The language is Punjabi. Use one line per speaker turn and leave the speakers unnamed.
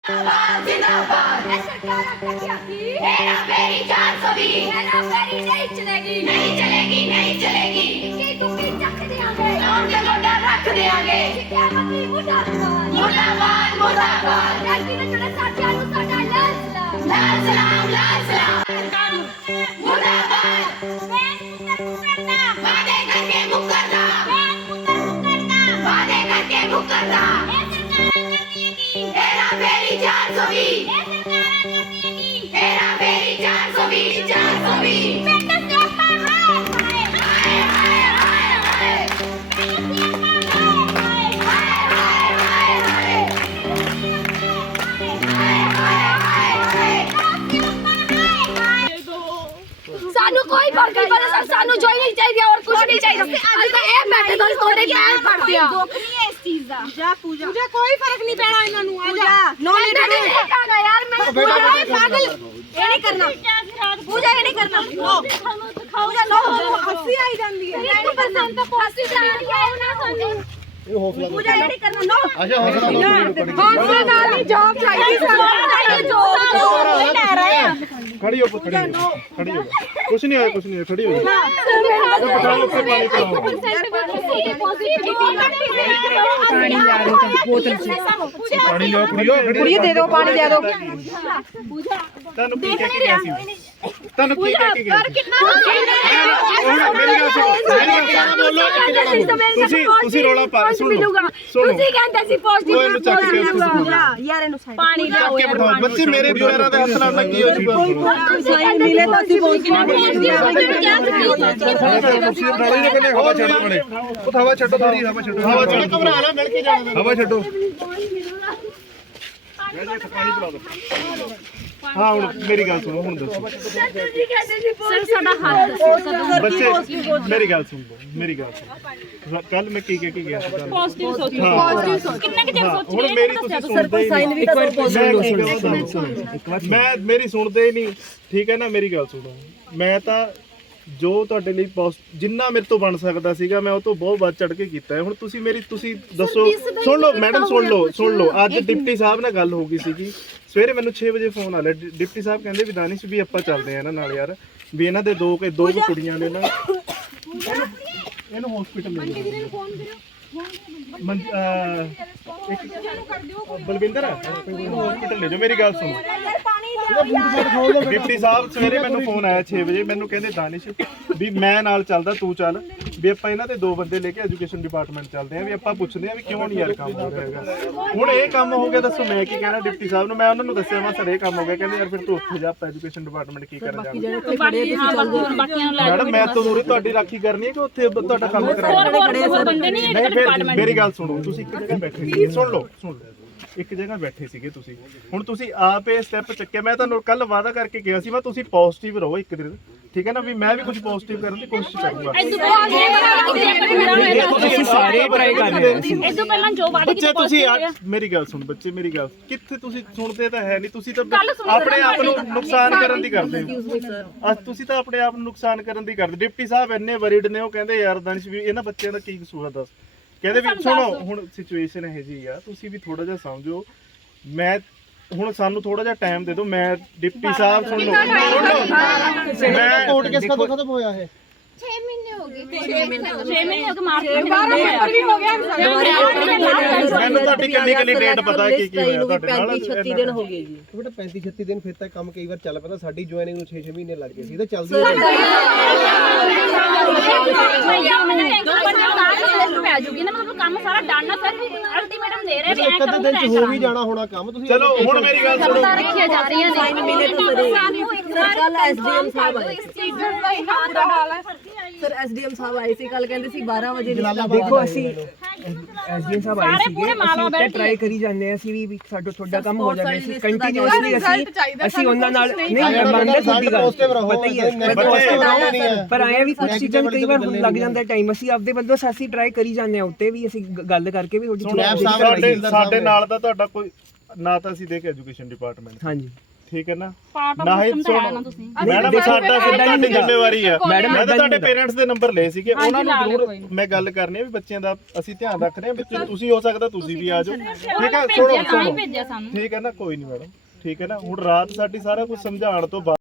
जिंदाबाद हेरा फेरी 420 हेरा फेरी नहीं चलेगी नहीं चलेगी नहीं चलेगी की टुप्पी चक देंगे नाम के गोडा रख देंगे क्या मंत्री मुर्दाबाद मुर्दाबाद मुर्दाबाद लड़की ने चले साथियों को साडा लाल सलाम मुर्दाबाद वादे करके मुकरना वादे करके मुकरना हेरा फेरी 420 हेरा फेरी 420 420 सानू कोई फर्क नहीं पड़ता सर सानू जो नहीं चाहिए और कुछ नहीं चाहिए आज तो ये बैठे तो तोड़े पैर फड़ दिया दुख नहीं है इस चीज का जा पूजा कोई फर्क नहीं पैना इन्हां नु आ जा नो नहीं करना यार मैं पागल ये नहीं करना पूजा ये नहीं करना पूजा नो हंसी आई जांदी है 1% तो हंसी जा रही है ना सानू पूजा ये नहीं करना नो हौसला नाल ही जॉब चाहिए सानू जॉब ले रहे हैं
खड़ी हो कुछ नहीं है खड़ी हो पानी बोतल से पानी लो कुड़ियो दे दो पानी दे दो तनु की कह के गया सी तनु की कह के गया ਤੁਸੀਂ ਰੋਲਾ ਪਾ ਸੁਣੋ
ਤੁਸੀਂ ਕਹਿੰਦੇ ਸੀ ਪੋਸਟਿੰਗ ਯਾਰ ਇਹਨੂੰ ਪਾਣੀ ਲਿਆਓ
ਬੱਚੇ ਮੇਰੇ ਪੈਰਾਂ ਦੇ ਹੱਥ ਨਾਲ ਲੱਗੀ ਹੋ ਜੀ
ਸਹੀ ਮਿਲੇ ਤਾਂ ਅਸੀਂ ਪੋਸਟਿੰਗ
ਹਵਾ ਛੱਡੋ ਥੋੜੀ ਹਵਾ ਛੱਡੋ ਘਬਰਾ ਨਾ ਮਿਲ ਕੇ ਜਾਣਾ ਹਵਾ ਛੱਡੋ ਪਾਣੀ ਪਿਲਾ ਦੋ ਹਾਂ ਹੁਣ ਮੇਰੀ ਗੱਲ ਸੁਣੋ ਹੁਣ ਦੱਸੋ
ਸਰ ਸਾਡਾ ਹੱਥ ਦੱਸੋ
ਬੱਚੇ ਮੇਰੀ ਗੱਲ ਸੁਣੋ ਕੱਲ ਮੈਂ ਕੀ ਕਹਿ ਕੇ ਗਿਆ ਸੀ
ਪੋਜ਼ਿਟਿਵ ਸੋਚੋ ਕਿੰਨਾ ਕਿ ਚਿਰ ਸੋਚੀ
ਹੁਣ ਮੇਰੀ ਤੁਸੀਂ ਸੁਣਦੇ ਸਾਈਨ ਵੀ ਕਰੋ ਮੈਂ ਮੇਰੀ ਸੁਣਦੇ ਹੀ ਨਹੀਂ ਠੀਕ ਹੈ ਨਾ ਮੇਰੀ ਗੱਲ ਸੁਣੋ ਮੈਂ ਤਾਂ ਜੋ ਤੁਹਾਡੇ ਲਈ ਜਿੰਨਾ ਮੇਰੇ ਤੋਂ ਬਣ ਸਕਦਾ ਸੀਗਾ ਮੈਂ ਉਹ ਤੋਂ ਬਹੁਤ ਵੱਧ ਚੜ ਕੇ ਕੀਤਾ ਹੈ ਹੁਣ ਤੁਸੀਂ ਦੱਸੋ ਸੁਣ ਲਓ ਮੈਡਮ ਸੁਣ ਲਓ ਅੱਜ ਡਿਪਟੀ ਸਾਹਿਬ ਨਾਲ ਗੱਲ ਹੋ ਗਈ ਸੀਗੀ ਸਵੇਰੇ ਮੈਨੂੰ 6 ਵਜੇ ਫੋਨ ਆ ਲਿਆ ਡਿਪਟੀ ਸਾਹਿਬ ਕਹਿੰਦੇ ਵੀ ਦਾਨਿਸ਼ ਵੀ ਆਪਾਂ ਚੱਲਦੇ ਆ ਇਹਨਾਂ ਨਾਲ ਯਾਰ ਵੀ ਇਹਨਾਂ ਦੇ ਦੋ ਕੁੜੀਆਂ ਨੇ ਨਾ ਇਹਨੂੰ ਹਸਪੀਟਲ ਲੈ ਜਾਓ ਬਲਵਿੰਦਰ ਹਸਪੀਟਲ ਲੈ ਜਾਓ ਮੇਰੀ ਗੱਲ ਸੁਣੋ ਡਿਪਟੀ ਸਾਹਿਬ ਸਵੇਰੇ ਮੈਨੂੰ ਫੋਨ ਆਇਆ 6 ਵਜੇ ਮੈਨੂੰ ਕਹਿੰਦੇ ਦਾਨਿਸ਼ ਵੀ ਮੈਂ ਨਾਲ ਚੱਲਦਾ ਤੂੰ ਚੱਲ ਵੀ ਆਪਾਂ ਇਹਨਾਂ ਦੇ 2 ਬੰਦੇ ਲੈ ਕੇ ਐਜੂਕੇਸ਼ਨ ਡਿਪਾਰਟਮੈਂਟ ਚੱਲਦੇ ਆਂ ਵੀ ਆਪਾਂ ਪੁੱਛਦੇ ਆਂ ਵੀ ਕਿਉਂ ਨਹੀਂ ਯਾਰ ਕੰਮ ਹੋ ਰਿਹਾ ਹੈਗਾ ਹੁਣ ਇਹ ਕੰਮ ਹੋ ਗਿਆ ਦੱਸੋ ਮੈਂ ਕੀ ਕਹਿਣਾ ਡਿਪਟੀ ਸਾਹਿਬ ਨੂੰ ਮੈਂ ਉਹਨਾਂ ਨੂੰ ਦੱਸਿਆ ਮੈਂ ਸਰ ਇਹ ਕੰਮ ਹੋ ਗਿਆ ਕਹਿੰਦੇ ਯਾਰ ਫਿਰ ਤੂੰ ਉੱਥੇ ਜਾ ਆਪਾਂ ਐਜੂਕੇਸ਼ਨ ਡਿਪਾਰਟਮੈਂਟ ਕੀ ਕਰਨ ਜਾਣਾ ਮੈਡਮ ਮੈਂ ਤਾਂ ਉਰੇ ਤੁਹਾਡੀ ਰਾਖੀ ਕਰਨੀ ਹੈ ਕਿ ਉੱਥੇ ਤੁਹਾਡਾ ਕੰਮ ਕਰਾਉਣਾ ਨਹੀਂ ਮੇਰੀ ਗੱਲ ਸੁਣੋ ਤੁਸੀਂ ਇੱਕ ਜਗ੍ਹਾ ਬੈਠੇ ਸੀ ਸੁਣ ਲਓ ਇੱਕ ਜਗ੍ਹਾ ਬੈਠੇ ਸੀਗੇ ਤੁਸੀਂ ਹੁਣ ਤੁਸੀਂ ਆਪ ਇਹ ਸਟੈਪ ਚੱਕਿਆ ਮੈਂ ਤੁਹਾਨੂੰ ਕੱਲ ਵਾਅਦਾ ਕਰਕੇ ਕਿਹਾ ਸੀ ਮੈਂ ਤੁਸੀਂ ਪੋਜ਼ਿਟਿਵ ਰਹੋ ਇੱਕ ਦਿਨ ਠੀਕ ਹੈ ਨਾ ਵੀ ਮੈਂ ਵੀ ਕੁਝ ਪੋਜ਼ਿਟਿਵ ਕਰਨ ਦੀ ਕੋਸ਼ਿਸ਼ ਕਰੂੰਗਾ ਤੁਸੀਂ ਸਾਰੇ ਟਰਾਈ ਕਰ ਰਹੇ ਹੋ
ਇਸ ਤੋਂ ਪਹਿਲਾਂ ਜੋ ਵਾਅਦੇ
ਬੱਚੇ ਤੁਸੀਂ ਮੇਰੀ ਗੱਲ ਸੁਣ ਬੱਚੇ ਮੇਰੀ ਗੱਲ ਕਿੱਥੇ ਤੁਸੀਂ ਸੁਣਦੇ ਤਾਂ ਹੈ ਨਹੀਂ ਤੁਸੀਂ ਤਾਂ ਆਪਣੇ ਆਪ ਨੂੰ ਨੁਕਸਾਨ ਕਰਨ ਦੀ ਕਰਦੇ ਹੋ ਤੁਸੀਂ ਤਾਂ ਆਪਣੇ ਆਪ ਨੂੰ ਨੁਕਸਾਨ ਕਰਨ ਦੀ ਕਰਦੇ ਡਿਪਟੀ ਸਾਹਿਬ ਇੰਨੇ ਵਰੀਡ ਨੇ ਉਹ ਕਹਿੰਦੇ ਯਾਰ ਦਾਨਿਸ਼ ਵੀ ਇਹਨਾਂ ਬੱਚਿਆਂ ਦਾ ਕੀ ਕਸੂਰ ਆ ਦੱਸ ਕਹਿੰਦੇ ਵੀ ਸੁਣੋ ਹੁਣ ਸਿਚੁਏਸ਼ਨ ਇਹ ਜੀ ਆ ਤੁਸੀਂ ਵੀ ਥੋੜਾ ਜਿਹਾ ਸਮਝੋ ਮੈਂ ਹੁਣ ਸਾਨੂੰ ਥੋੜਾ ਜਿਹਾ ਟਾਈਮ ਦੇ ਦਿਓ ਮੈਂ ਡਿਪਟੀ ਸਾਹਿਬ ਸੁਣ ਲਓ ਮੈਂ ਕੋਰਟ ਕੇਸ ਕਦੋਂ ਖਤਮ ਹੋਇਆ ਹੈ
6 ਮਹੀਨੇ ਹੋ ਗਏ ਮਾਰਚ ਦੇ 12 ਮਹੀਨੇ ਵੀ ਹੋ ਗਿਆ
ਮੈਨੂੰ ਤੁਹਾਡੀ ਕਿੰਨੀ ਡੇਟ ਪਤਾ ਕੀ ਹੋਇਆ ਤੁਹਾਡੇ ਨਾਲ
35-36 ਦਿਨ ਹੋ ਗਏ ਜੀ
ਬੇਟਾ 35-36 ਦਿਨ ਫਿਰ ਤਾਂ ਕੰਮ ਕਈ ਵਾਰ ਚੱਲ ਪੈਂਦਾ ਸਾਡੀ ਜੁਆਇਨਿੰਗ ਨੂੰ 6 ਮਹੀਨੇ ਲੱਗ ਗਏ ਸੀ ਤਾਂ ਚੱਲਦੀ
ਕੰਮ ਸਾਰਾ ਡਾਨਾ ਸਰ ਅਲਟੀਮੇਟਮ ਦੇ ਰਹੇ
ਇੱਕ ਅੱਧੇ ਦਿਨ ਚ ਹੋ ਵੀ ਜਾਣਾ ਹੋਣਾ ਕੰਮ ਤੁਸੀਂ
ਚਲੋ ਹੁਣ ਮੇਰੀ ਗੱਲ ਸੁਣੋ
ਰੱਖੀਆਂ ਜਾ ਰਹੀਆਂ
ਸਰ ਕੱਲ ਐਸਡੀਐਮ ਸਾਹਿਬ ਆਏ ਸਰ ਐਸਡੀਐਮ ਸਾਹਿਬ ਆਏ ਸੀ ਕੱਲ ਕਹਿੰਦੇ ਸੀ 12 ਵਜੇ
ਦੇਖੋ ਅਸੀਂ ਐਸਡੀਐਮ ਸਾਹਿਬ ਆਏ ਸੀਗੇ ਅਸੀਂ ਟਰਾਈ ਕਰੀ ਜਾਂਦੇ ਆ ਅਸੀਂ ਵੀ ਸਾਡਾ ਤੁਹਾਡਾ ਕੰਮ ਹੋ ਜਾਵੇ ਅਸੀਂ ਕੰਟੀਨਿਊਸਲੀ ਅਸੀਂ ਉਹਨਾਂ ਨਾਲ ਨਹੀਂ ਮੰਨਦੇ ਤੁਹਾਡੀ ਗੱਲ ਪਤਾ ਹੀ ਹੈ ਪਰ ਆਇਆ ਵੀ ਕੁਝ ਚੀਜ਼ਾਂ ਕਈ ਵਾਰ ਲੱਗ ਜਾਂਦਾ ਟਾਈਮ ਅਸੀਂ ਆਪਦੇ ਵੱਲੋਂ ਅਸੀਂ ਟਰਾਈ ਕਰੀ ਜਾਂਦੇ ਆ ਉੱਤੇ ਵੀ ਅਸੀਂ ਗੱਲ ਕਰਕੇ ਵੀ
ਸਾਡੇ ਨਾਲ ਦਾ ਤੁਹਾਡਾ ਕੋਈ ਨਾ ਤਾਂ ਅਸੀਂ ਦੇਖ ਐਜੂਕੇਸ਼ਨ ਡਿਪਾਰਟਮੈਂਟ
ਹਾਂਜੀ
ਠੀਕ ਹੈ ਨਾ ਨਾਹਿਦ ਸੁਣ ਮੈਡਮ ਸਾਡਾ ਤੁਹਾਡੀ ਜ਼ਿੰਮੇਵਾਰੀ ਆ ਮੈਂ ਤਾਂ ਤੁਹਾਡੇ ਪੇਰੈਂਟਸ ਦੇ ਨੰਬਰ ਲਏ ਸੀਗੇ ਉਹਨਾਂ ਨੂੰ ਜ਼ਰੂਰ ਮੈਂ ਗੱਲ ਕਰਨੀ ਹੈ ਵੀ ਬੱਚਿਆਂ ਦਾ ਅਸੀਂ ਧਿਆਨ ਰੱਖ ਰਹੇ ਹਾਂ ਬੱਚੇ ਤੁਸੀਂ ਹੋ ਸਕਦਾ ਤੁਸੀਂ ਵੀ ਆ ਜਾਓ ਠੀਕ ਹੈ ਸੁਣੋ ਠੀਕ ਹੈ ਨਾ ਕੋਈ ਨਹੀਂ ਮੈਡਮ ਠੀਕ ਹੈ ਨਾ ਹੁਣ ਰਾਤ ਸਾਡੀ ਸਾਰਾ ਕੁਝ ਸਮਝਾਉਣ ਤੋਂ ਬਾਅਦ